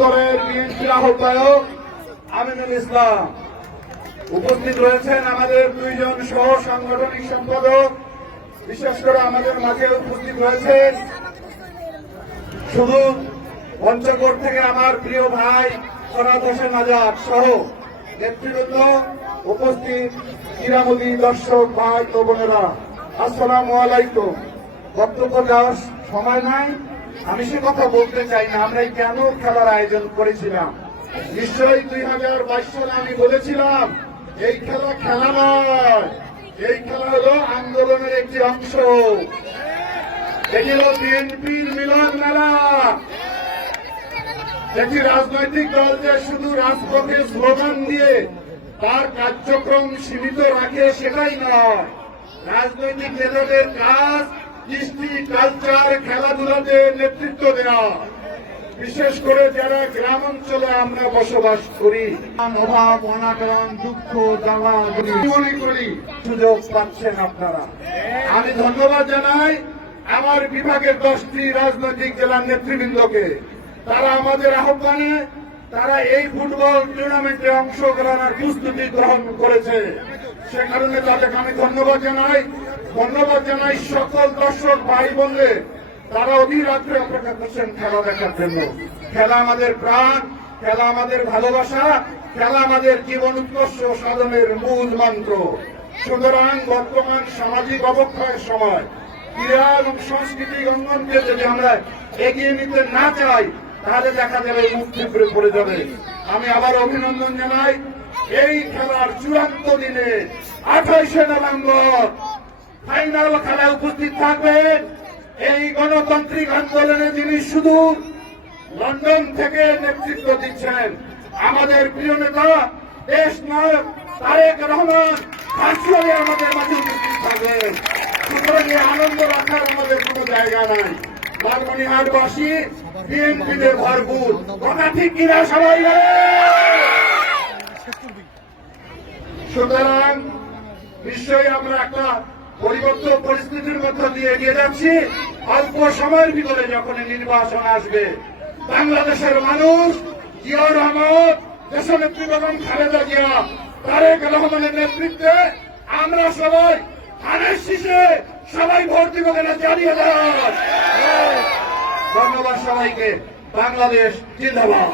উত্তরের বিএনপির আহ্বায়ক আমিনুল ইসলাম। উপস্থিত রয়েছেন আমাদের দুইজন সহ সাংগঠনিক সম্পাদক। বিশেষ করে আমাদের মাঝে উপস্থিত রয়েছেন শুধু পঞ্চগড় থেকে আমার প্রিয় ভাই ফরাদ হোসেন আজাদ সহ নেতৃবৃন্দ উপস্থিত ক্রীড়ামোদী দর্শক ভাই বোনেরা। আসসালামু আলাইকুম। বক্তব্য দেওয়ার সময় নাই। আমি সে কথা বলতে চাই না, আমরা কেন খেলার আয়োজন করেছিলাম? নিশ্চয়ই দুই হাজার বাইশ সালে আমি বলেছিলাম, এই খেলা খেলা নয়, এই খেলা হলো আন্দোলনের একটি অংশ। এটি বিএনপির মিলন মেলা। একটি রাজনৈতিক দল যে শুধু রাজপথে স্লোগান দিয়ে তার কার্যক্রম সীমিত রাখে সেটাই নয়। রাজনৈতিক নেতাদের কাজ কৃষ্টি কালচার খেলাধুলাতে নেতৃত্ব দেওয়া বিশেষ করে যারা গ্রাম অঞ্চলে আমরা বসবাস করি। অভাব অনাটন দুঃখ, জ্বালা মনে করি? সুযোগ পাচ্ছেন আপনারা। আমি ধন্যবাদ জানাই আমার বিভাগের দশটি রাজনৈতিক জেলার নেতৃবৃন্দকে। তারা আমাদের আহ্বানে তারা এই ফুটবল টুর্নামেন্টে অংশগ্রহণের প্রস্তুতি গ্রহণ করেছে। সে কারণে তাদেরকে আমি ধন্যবাদ জানাই। ধন্যবাদ জানাই সকল দর্শক ভাই বোনদের তারা অধীর রাত্রে অপেক্ষা করছেন খেলা দেখার জন্য। খেলা আমাদের প্রাণ, খেলা আমাদের ভালোবাসা, খেলা আমাদের জীবন উৎকর্ষ সাধনের মূল মন্ত্র। সুতরাং বর্তমান সামাজিক অবক্ষয়ের সময়, ক্রীড়া এবং সাংস্কৃতিক অঙ্গনকে যদি আমরা এগিয়ে নিতে না চাই, তাহলে দেখা যাবে মুখ থুবড়ে পড়ে যাবে। আমি আবার অভিনন্দন জানাই, এই খেলার চূড়ান্ত দিনে আঠাইশে নভেম্বর ফাইনাল খেলায় উপস্থিত থাকবেন এই গণতান্ত্রিক আন্দোলনে যিনি শুধু লন্ডন থেকে নেতৃত্ব দিচ্ছেন, আমাদের প্রিয় নেতা, দেশ নায়ক তারেক রহমান ভার্চুয়ালি আমাদের মাঝে উপস্থিত থাকবেন। সুতরাং আনন্দ রাখার আমাদের কোনো জায়গা নাই। লালমনিহাটবাসী বিএনপিতে ভরপুর। কথা ঠিক কিনা সবাই সুতরাং নিশ্চয়ই আমরা একটা পরিবর্তন পরিস্থিতির মধ্য দিয়ে এগিয়ে যাচ্ছি। অল্প সময়ের ভিতরে যখন নির্বাচন আসবে, বাংলাদেশের মানুষ জিয়াউর রহমান, দেশনেত্রী বেগম খালেদা জিয়া, তারেক রহমানের নেতৃত্বে আমরা সবাই ধানের শীষে সবাই ভোট দিব কেনা জানিয়ে দেয় ধন্যবাদ সবাইকে। বাংলাদেশ জিন্দাবাদ।